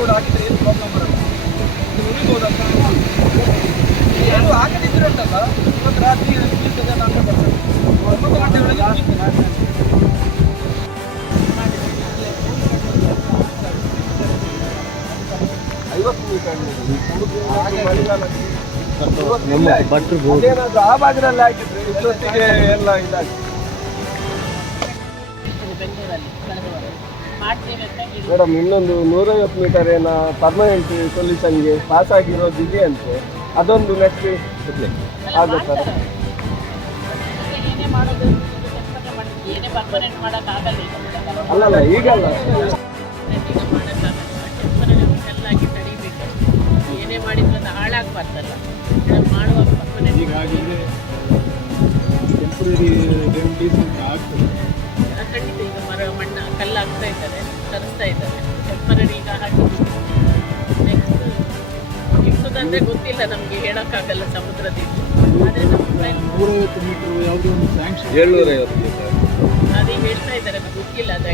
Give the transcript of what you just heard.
Road ಹಾಕಿದ್ರೆ ಏನು problem ಬರಲ್ಲ. ಇದು ಉಳಿಬೋದಲ್ಲ. ಅದು ಹಾಕದಿದ್ರೆ ಉಂಟಲ್ಲ ಇವತ್ತು ರಾತ್ರಿ ಮುಗಿತದೆ ಅಂತ ಬರ್ತದೆ. 9 ಗಂಟೆ ಒಳಗೆ ಮುಗಿತದೆ. 50 ಮೀಟರ್ ಅದೇನಾದ್ರು ಆ ಭಾಗದಲ್ಲಿ ಹಾಕಿದ್ರೆ ಇಷ್ಟೊತ್ತಿಗೆ ಎಲ್ಲ ಇದಾಗಿ ಮೇಡಮ್ ಇನ್ನೊಂದು 150 ಮೀಟರ್ ಏನೋ ಪರ್ಮನೆಂಟ್ ಸೊಲ್ಯೂಷನ್ಗೆ ಪಾಸ್ ಆಗಿರೋದು ಇದೆಯಂತೆ. ಅದೊಂದು ನೆಕ್ಸ್ಟ್ ಆಗುತ್ತಾರೆ. ಅಲ್ಲಲ್ಲ ಈಗಲ್ಲ ಏನೇ ಮಾಡಿದ್ರು ಅದು ಹಾಳಾಗಬಾರ್ದಲ್ಲ ಮಾಡುವಾಗ ಖಂಡಿತ ಈಗ ಮಣ್ಣ ಕಲ್ಲಾಗ್ತಾ ಇದ್ದಾರೆ, ತರಿಸ್ತಾ ಇದ್ದಾರೆ. ಟೆಂಪರರಿ ಈಗ ಹಾಕಿ ನೆಕ್ಸ್ಟ್ ಇರ್ತದಂದ್ರೆ ಗೊತ್ತಿಲ್ಲ ನಮಗೆ, ಹೇಳೋಕ್ಕಾಗಲ್ಲ ಸಮುದ್ರದಿಂದ. ಆದರೆ ನಮ್ಮ ಅದೀಗ ಹೇಳ್ತಾ ಇದ್ದಾರೆ, ಗೊತ್ತಿಲ್ಲ ಅದು